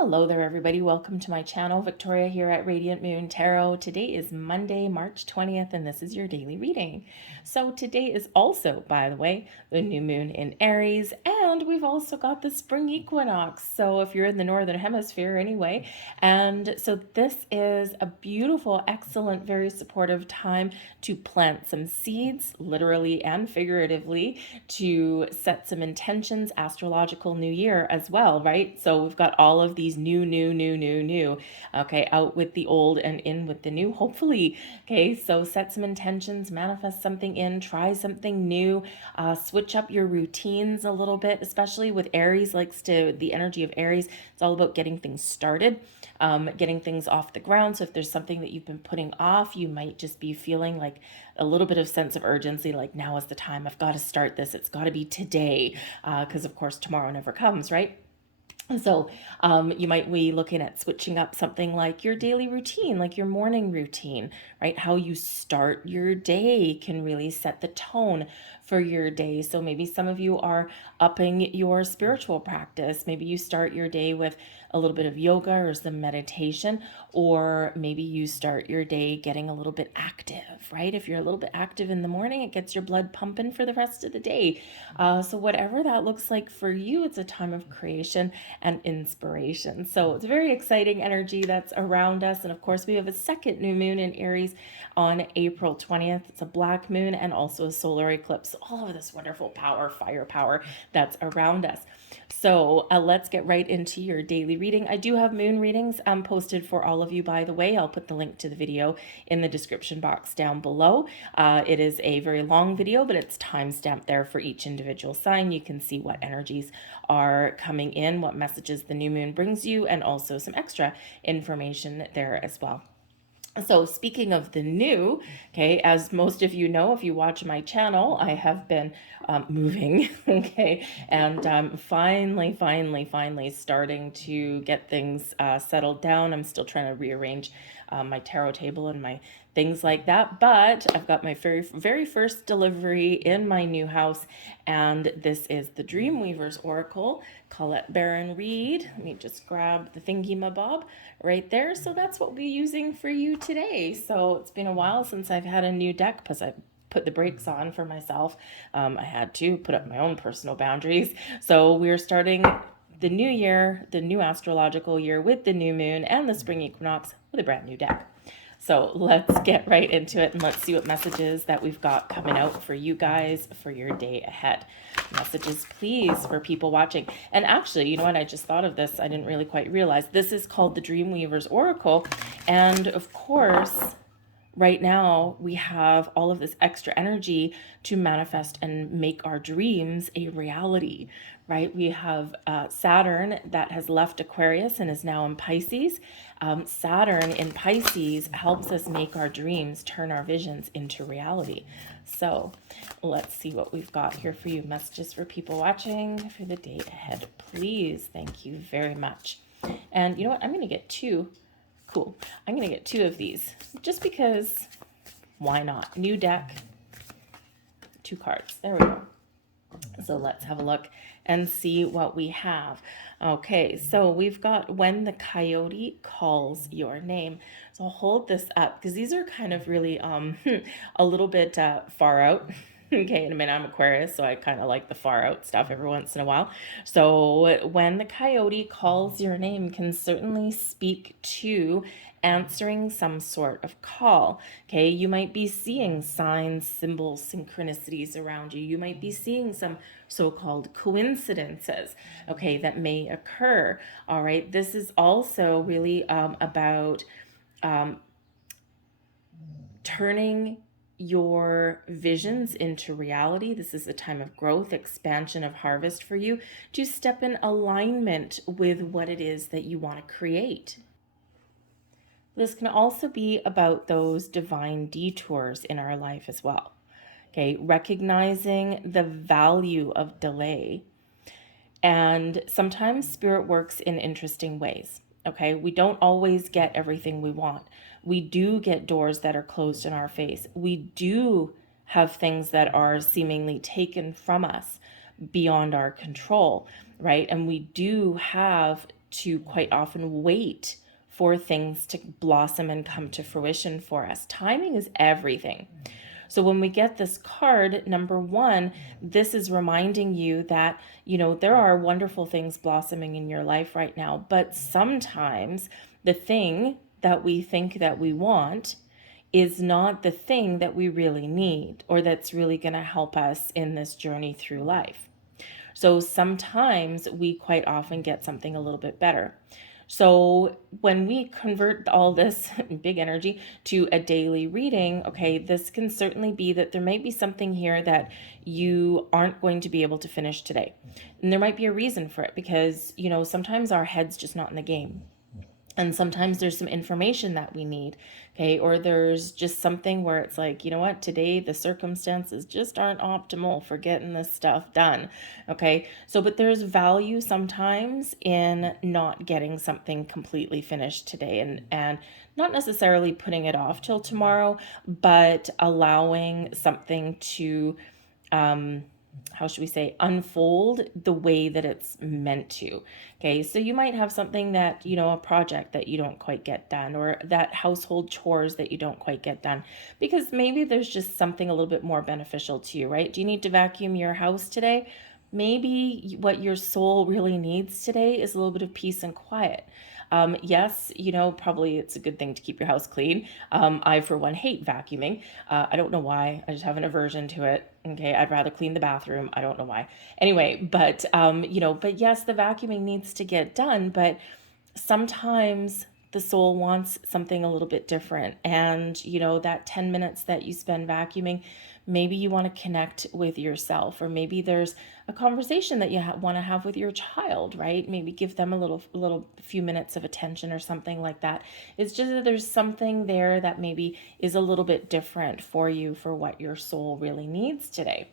Hello there, everybody. Welcome to my channel. Victoria here at Radiant Moon Tarot. Today is Monday, March 20th, and this is your daily reading. So today is also, by the way, the new moon in Aries, and we've also got the spring equinox. So if you're in the northern hemisphere anyway, and so this is a beautiful, excellent, very supportive time to plant some seeds, literally and figuratively, to set some intentions, astrological new year as well, right? So we've got all of these new, okay, out with the old and in with the new, hopefully. Okay, so set some intentions, manifest something in, try something new, switch up your routines a little bit, especially with Aries, the energy of Aries. It's all about getting things started, getting things off the ground. So if there's something that you've been putting off, you might just be feeling like a little bit of sense of urgency, like now is the time, I've got to start this, it's got to be today, because of course tomorrow never comes, right? So you might be looking at switching up something like your daily routine, like your morning routine, right? How you start your day can really set the tone for your day. So maybe some of you are upping your spiritual practice. Maybe you start your day with a little bit of yoga or some meditation, or maybe you start your day getting a little bit active, right? If you're a little bit active in the morning, it gets your blood pumping for the rest of the day. So whatever that looks like for you, it's a time of creation and inspiration. So it's a very exciting energy that's around us. And of course, we have a second new moon in Aries on April 20th. It's a black moon and also a solar eclipse. So all of this wonderful power, firepower that's around us. So let's get right into your daily reading. I do have moon readings posted for all of you, by the way. I'll put the link to the video in the description box down below. It is a very long video, but it's time-stamped there for each individual sign. You can see what energies are coming in, what messages the new moon brings you, and also some extra information there as well. So speaking of the new, okay, as most of you know, if you watch my channel, I have been moving, okay, and finally starting to get things settled down. I'm still trying to rearrange my tarot table and my things like that, but I've got my very first delivery in my new house, and this is the Dreamweaver's Oracle, Colette Baron Reed. Let me just grab the thingy-mabob right there. So that's what we'll be using for you today. So it's been a while since I've had a new deck because I put the brakes on for myself. I had to put up my own personal boundaries. So we're starting the new year, the new astrological year, with the new moon and the spring equinox with a brand new deck. So let's get right into it and let's see what messages that we've got coming out for you guys for your day ahead. Messages, please, for people watching. And actually, you know what? I just thought of this. I didn't really quite realize. This is called the Dreamweaver's Oracle. And of course, right now we have all of this extra energy to manifest and make our dreams a reality, right? We have Saturn that has left Aquarius and is now in Pisces. Saturn in Pisces helps us make our dreams, turn our visions into reality. So let's see what we've got here for you. Messages for people watching for the day ahead, please. Thank you very much. And you know what? I'm going to get two. Cool. I'm going to get two of these just because why not? New deck, two cards. There we go. So let's have a look and see what we have. Okay, so we've got When the Coyote Calls Your Name. So I'll hold this up because these are kind of really a little bit far out. Okay, and I mean, I'm Aquarius, so I kind of like the far out stuff every once in a while. So when the coyote calls your name can certainly speak to answering some sort of call. Okay, you might be seeing signs, symbols, synchronicities around you. You might be seeing some so-called coincidences, okay, that may occur. All right, this is also really about turning your visions into reality. This is a time of growth, expansion, of harvest for you to step in alignment with what it is that you want to create. This can also be about those divine detours in our life as well. Okay, recognizing the value of delay. And sometimes spirit works in interesting ways. Okay, we don't always get everything we want. We do get doors that are closed in our face. We do have things that are seemingly taken from us beyond our control, right? And we do have to quite often wait for things to blossom and come to fruition for us. Timing is everything. So when we get this card, number one, this is reminding you that, there are wonderful things blossoming in your life right now, but sometimes the thing that we think that we want is not the thing that we really need or that's really going to help us in this journey through life. So sometimes we quite often get something a little bit better. So when we convert all this big energy to a daily reading, okay, this can certainly be that there might be something here that you aren't going to be able to finish today. And there might be a reason for it because, sometimes our head's just not in the game. And sometimes there's some information that we need, okay? Or there's just something where it's like, you know what, today the circumstances just aren't optimal for getting this stuff done, okay? So, but there's value sometimes in not getting something completely finished today and not necessarily putting it off till tomorrow, but allowing something to, how should we say, unfold the way that it's meant to. Okay, so you might have something that, a project that you don't quite get done, or that household chores that you don't quite get done, because maybe there's just something a little bit more beneficial to you, right? Do you need to vacuum your house today? Maybe what your soul really needs today is a little bit of peace and quiet. Yes, probably it's a good thing to keep your house clean. I, for one, hate vacuuming. I don't know why. I just have an aversion to it. Okay, I'd rather clean the bathroom. I don't know why. Anyway, but but yes, the vacuuming needs to get done, but sometimes the soul wants something a little bit different. And, that 10 minutes that you spend vacuuming, maybe you want to connect with yourself, or maybe there's a conversation that you want to have with your child, right? Maybe give them a little few minutes of attention or something like that. It's just that there's something there that maybe is a little bit different for you for what your soul really needs today.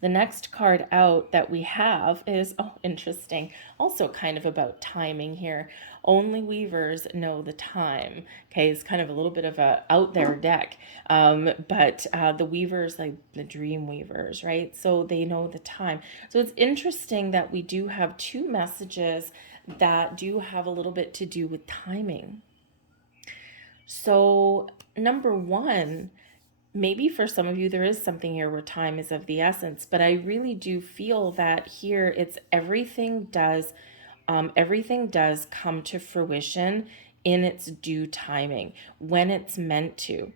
The next card out that we have is, interesting, also kind of about timing here. Only weavers know the time. Okay, it's kind of a little bit of a out there deck. But the weavers, like the dream weavers, right? So they know the time. So it's interesting that we do have two messages that do have a little bit to do with timing. So number one, maybe for some of you there is something here where time is of the essence, but I really do feel that here it's everything does come to fruition in its due timing, when it's meant to.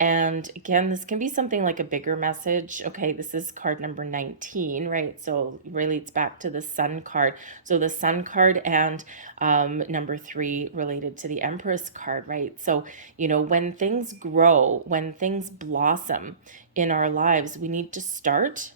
And again, this can be something like a bigger message. Okay, this is card number 19, right? So relates back to the Sun card. So the Sun card and number 3 related to the Empress card, right? So, when things grow, when things blossom in our lives, we need to start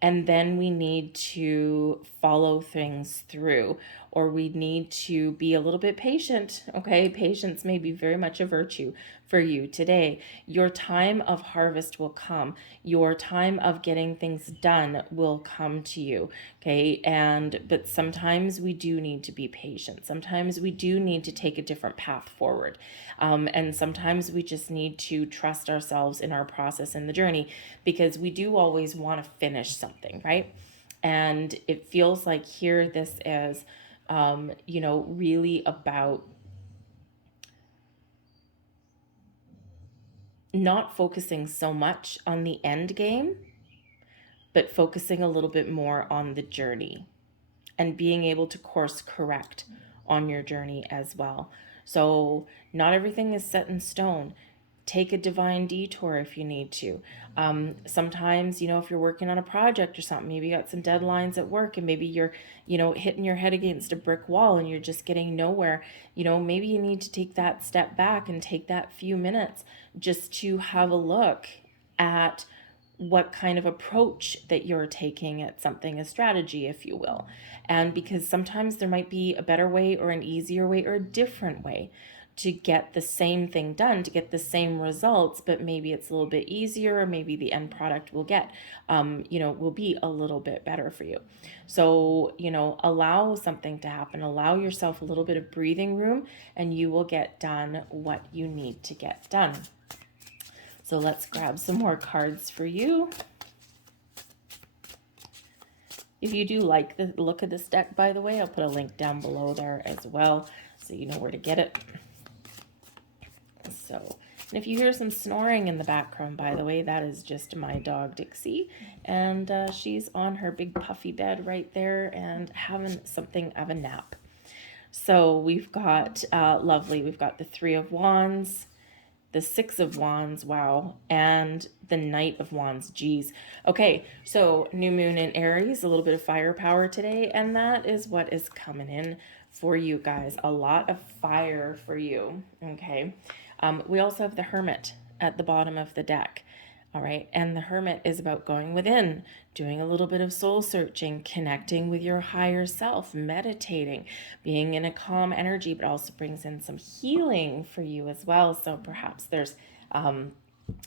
and then we need to follow things through, or we need to be a little bit patient. Okay, patience may be very much a virtue for you today. Your time of harvest will come. Your time of getting things done will come to you. Okay, but sometimes we do need to be patient. Sometimes we do need to take a different path forward. And sometimes we just need to trust ourselves in our process in the journey, because we do always want to finish something, right? And it feels like here this is, really about not focusing so much on the end game, but focusing a little bit more on the journey and being able to course correct on your journey as well. So not everything is set in stone. Take a divine detour if you need to. Sometimes, if you're working on a project or something, maybe you got some deadlines at work and maybe you're, hitting your head against a brick wall and you're just getting nowhere. Maybe you need to take that step back and take that few minutes just to have a look at what kind of approach that you're taking at something, a strategy, if you will. And because sometimes there might be a better way or an easier way or a different way to get the same thing done, to get the same results, but maybe it's a little bit easier, or maybe the end product will will be a little bit better for you. So, allow something to happen, allow yourself a little bit of breathing room, and you will get done what you need to get done. So let's grab some more cards for you. If you do like the look of this deck, by the way, I'll put a link down below there as well, so you know where to get it. So, and if you hear some snoring in the background, by the way, that is just my dog Dixie, and she's on her big puffy bed right there and having something of a nap. So we've got lovely, we've got the Three of Wands, the Six of Wands, wow, and the Knight of Wands, geez. Okay, so new moon in Aries, a little bit of firepower today, and that is what is coming in for you guys. A lot of fire for you, okay? We also have the Hermit at the bottom of the deck. All right. And the Hermit is about going within, doing a little bit of soul searching, connecting with your higher self, meditating, being in a calm energy, but also brings in some healing for you as well. So perhaps there's,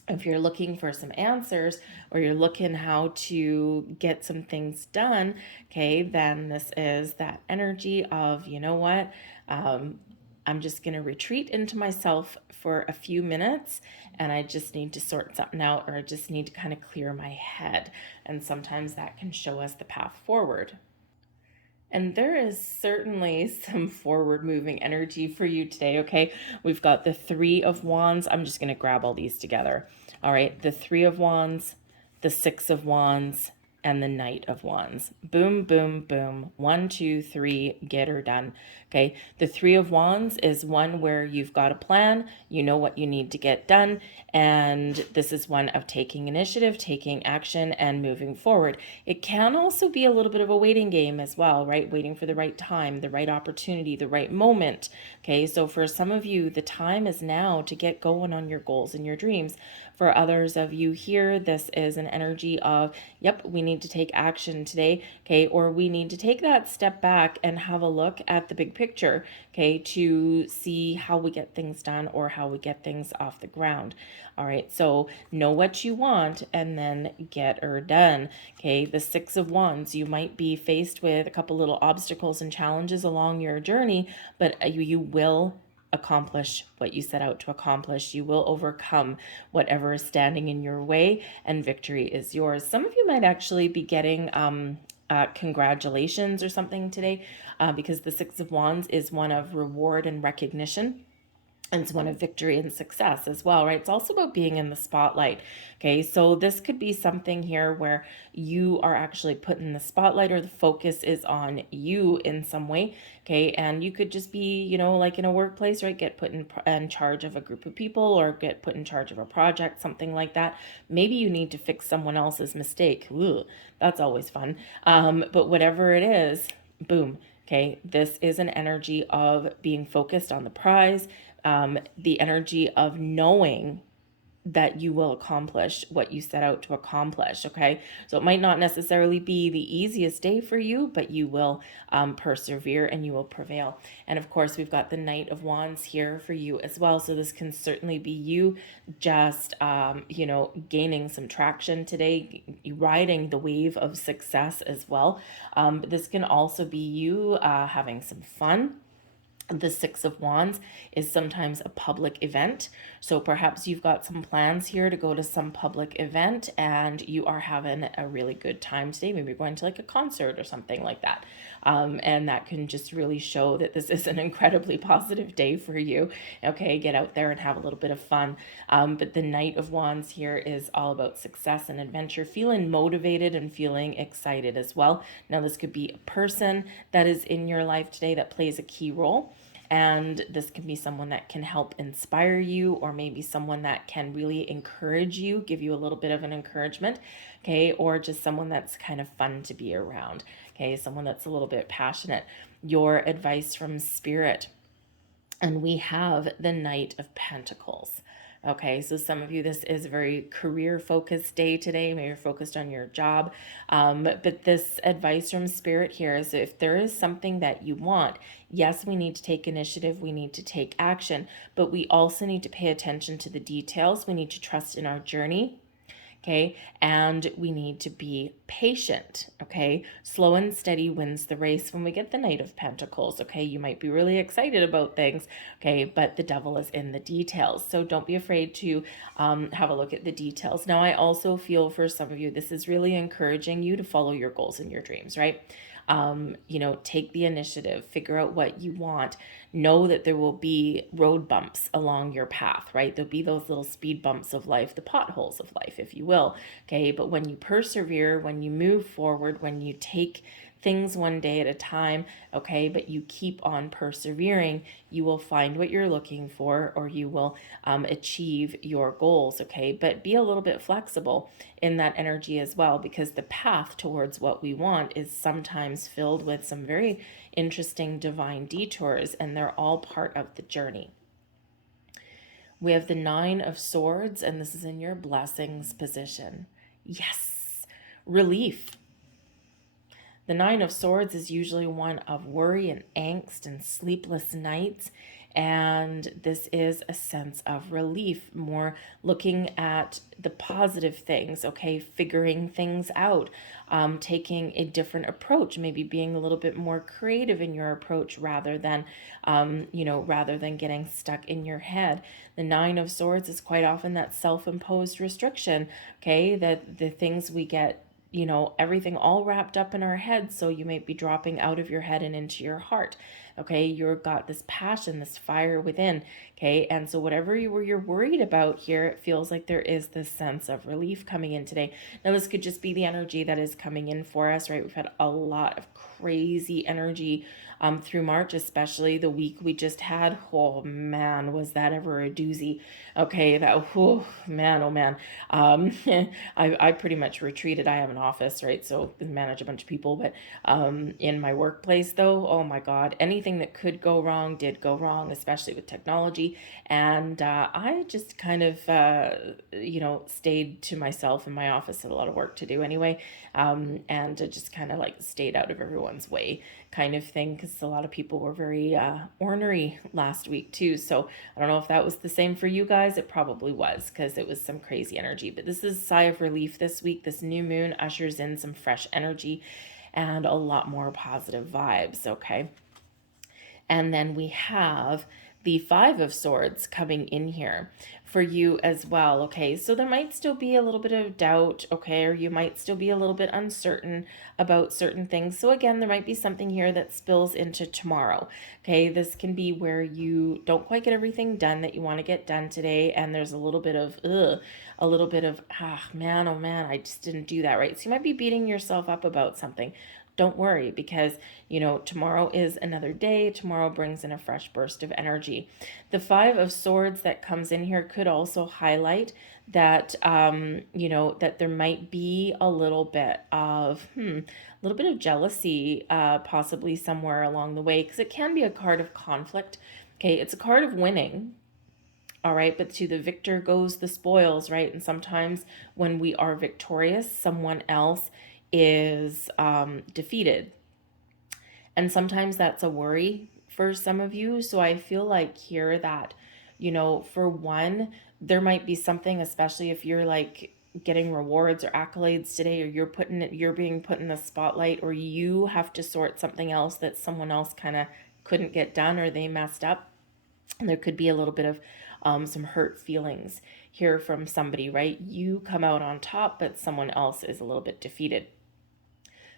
if you're looking for some answers or you're looking how to get some things done, okay, then this is that energy of, you know what? I'm just going to retreat into myself for a few minutes and I just need to sort something out, or I just need to kind of clear my head. And sometimes that can show us the path forward. And there is certainly some forward moving energy for you today, okay? We've got the Three of Wands. I'm just going to grab all these together. All right, the Three of Wands, the Six of Wands, and the Knight of Wands. Boom, boom, boom. 1, 2, 3, get her done. Okay. The Three of Wands is one where you've got a plan, you know what you need to get done, and this is one of taking initiative, taking action, and moving forward. It can also be a little bit of a waiting game as well, right? Waiting for the right time, the right opportunity, the right moment. Okay. So for some of you, the time is now to get going on your goals and your dreams. For others of you here, this is an energy of, yep, we need to take action today, okay? Or we need to take that step back and have a look at the big picture, okay, to see how we get things done or how we get things off the ground. All right, so know what you want and then get her done, okay? The Six of Wands, you might be faced with a couple little obstacles and challenges along your journey, but you will accomplish what you set out to accomplish. You will overcome whatever is standing in your way, and victory is yours. Some of you might actually be getting congratulations or something today, because the Six of Wands is one of reward and recognition. And it's one of victory and success as well, right? It's also about being in the spotlight. Okay, so this could be something here where you are actually put in the spotlight, or the focus is on you in some way. Okay, and you could just be, you know, like in a workplace, right? Get put in charge of a group of people, or get put in charge of a project, something like that. Maybe you need to fix someone else's mistake. Ooh, that's always fun. But whatever it is, boom. Okay, this is an energy of being focused on the prize, the energy of knowing that you will accomplish what you set out to accomplish. Okay, so it might not necessarily be the easiest day for you, but you will persevere and you will prevail. And of course, we've got the Knight of Wands here for you as well. So this can certainly be you just, you know, gaining some traction today, riding the wave of success as well. This can also be you having some fun. The Six of Wands is sometimes a public event. So perhaps you've got some plans here to go to some public event and you are having a really good time today. Maybe you're going to like a concert or something like that. And that can just really show that this is an incredibly positive day for you. Okay, get out there and have a little bit of fun. But the Knight of Wands here is all about success and adventure, feeling motivated and feeling excited as well. Now, this could be a person that is in your life today that plays a key role. And this can be someone that can help inspire you, or maybe someone that can really encourage you, give you a little bit of an encouragement, okay? Or just someone that's kind of fun to be around, okay? Someone that's a little bit passionate. Your advice from Spirit. And we have the Knight of Pentacles. Okay, so some of you, this is a very career-focused day today. Maybe you're focused on your job. But this advice from Spirit here is, if there is something that you want, yes, we need to take initiative. We need to take action. But we also need to pay attention to the details. We need to trust in our journey. Okay. And we need to be patient. Okay. Slow and steady wins the race when we get the Knight of Pentacles. Okay. You might be really excited about things. Okay. But the devil is in the details. So don't be afraid to have a look at the details. Now, I also feel for some of you, this is really encouraging you to follow your goals and your dreams, right? Take the initiative, figure out what you want. Know that there will be road bumps along your path, right? There'll be those little speed bumps of life, the potholes of life, if you will. Okay. But when you persevere, when you move forward, when you take things one day at a time, okay, but you keep on persevering, you will find what you're looking for, or you will achieve your goals, okay? But be a little bit flexible in that energy as well, because the path towards what we want is sometimes filled with some very interesting divine detours, and they're all part of the journey. We have the Nine of Swords, and this is in your blessings position. Yes, relief. The Nine of Swords is usually one of worry and angst and sleepless nights. And this is a sense of relief, more looking at the positive things, okay, figuring things out, taking a different approach, maybe being a little bit more creative in your approach rather than, rather than getting stuck in your head. The Nine of Swords is quite often that self-imposed restriction, okay, that the things we get, everything all wrapped up in our head. So you might be dropping out of your head and into your heart. Okay. You've got this passion, this fire within. Okay. And so whatever you're worried about here, it feels like there is this sense of relief coming in today. Now, this could just be the energy that is coming in for us, right? We've had a lot of crazy energy through March, especially the week we just had. Oh man, was that ever a doozy? Okay, that, oh man, oh man. I pretty much retreated. I have an office, right? So I manage a bunch of people, but in my workplace though, oh my God, anything that could go wrong did go wrong, especially with technology. And I just kind of, stayed to myself in my office. Had a lot of work to do anyway. And just kind of like stayed out of everyone's way kind of thing, because a lot of people were very ornery last week too. So I don't know if that was the same for you guys. It probably was, because it was some crazy energy. But this is a sigh of relief this week. This new moon ushers in some fresh energy and a lot more positive vibes, okay? And then we have the Five of Swords coming in here for you as well, okay? So there might still be a little bit of doubt, okay? Or you might still be a little bit uncertain about certain things. So again, there might be something here that spills into tomorrow, okay? This can be where you don't quite get everything done that you want to get done today, and there's a little bit of, man, oh man, I just didn't do that right. So you might be beating yourself up about something. Don't worry, because tomorrow is another day. Tomorrow brings in a fresh burst of energy. The Five of Swords that comes in here could also highlight that that there might be a little bit of jealousy possibly somewhere along the way, because it can be a card of conflict. Okay, it's a card of winning. All right, but to the victor goes the spoils, right? And sometimes when we are victorious, someone else is defeated. And sometimes that's a worry for some of you. So I feel like here that, for one, there might be something, especially if you're like getting rewards or accolades today, or you're being put in the spotlight, or you have to sort something else that someone else kind of couldn't get done, or they messed up. And there could be a little bit of some hurt feelings here from somebody, right? You come out on top, but someone else is a little bit defeated.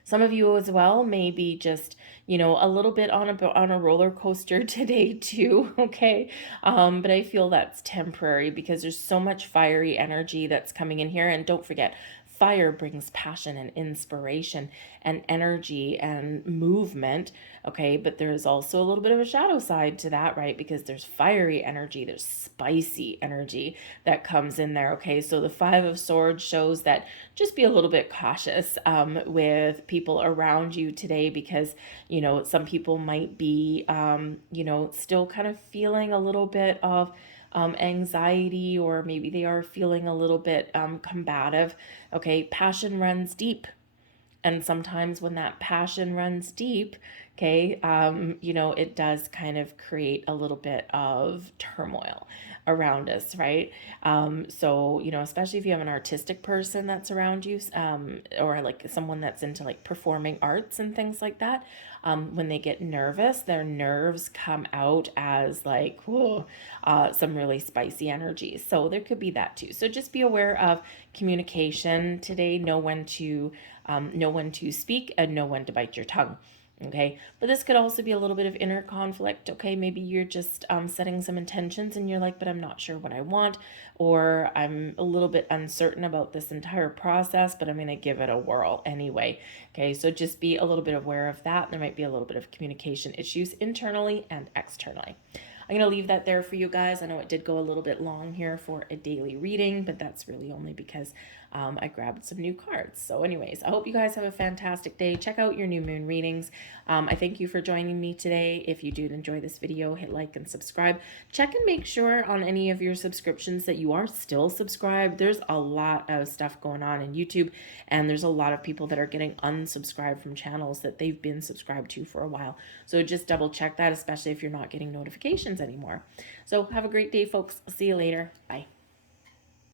Some of you as well may be just, a little bit on a roller coaster today too, okay? But I feel that's temporary, because there's so much fiery energy that's coming in here. And don't forget, fire brings passion and inspiration and energy and movement, okay? But there's also a little bit of a shadow side to that, right? Because there's fiery energy, there's spicy energy that comes in there, okay? So the Five of Swords shows that just be a little bit cautious with people around you today, because, some people might be, still kind of feeling a little bit of anxiety, or maybe they are feeling a little bit combative. Okay, passion runs deep. And sometimes when that passion runs deep, okay, it does kind of create a little bit of turmoil. around us, right? So, especially if you have an artistic person that's around you, or like someone that's into like performing arts and things like that, when they get nervous, their nerves come out as like, whoa, some really spicy energies. So there could be that too. So just be aware of communication today. Know when to speak and know when to bite your tongue. Okay, but this could also be a little bit of inner conflict. Okay, maybe you're just setting some intentions and you're like, but I'm not sure what I want, or I'm a little bit uncertain about this entire process, but I'm going to give it a whirl anyway. Okay, so just be a little bit aware of that. There might be a little bit of communication issues internally and externally. I'm going to leave that there for you guys. I know it did go a little bit long here for a daily reading, but that's really only because I grabbed some new cards. So anyways, I hope you guys have a fantastic day. Check out your new moon readings. I thank you for joining me today. If you did enjoy this video, hit like and subscribe. Check and make sure on any of your subscriptions that you are still subscribed. There's a lot of stuff going on in YouTube, and there's a lot of people that are getting unsubscribed from channels that they've been subscribed to for a while. So just double check that, especially if you're not getting notifications anymore. So have a great day, folks. I'll see you later. Bye.